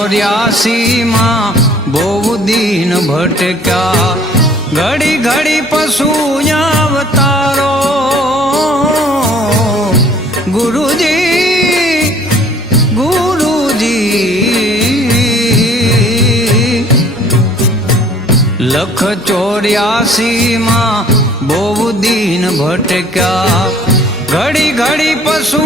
84 માં બહુ દીન ભટક્યા ઘડી ઘડી પશુ અવતારો ગુરુજી ગુરુજી લખ 84 માં બહુ દીન ભટક્યા ઘડી ઘડી પશુ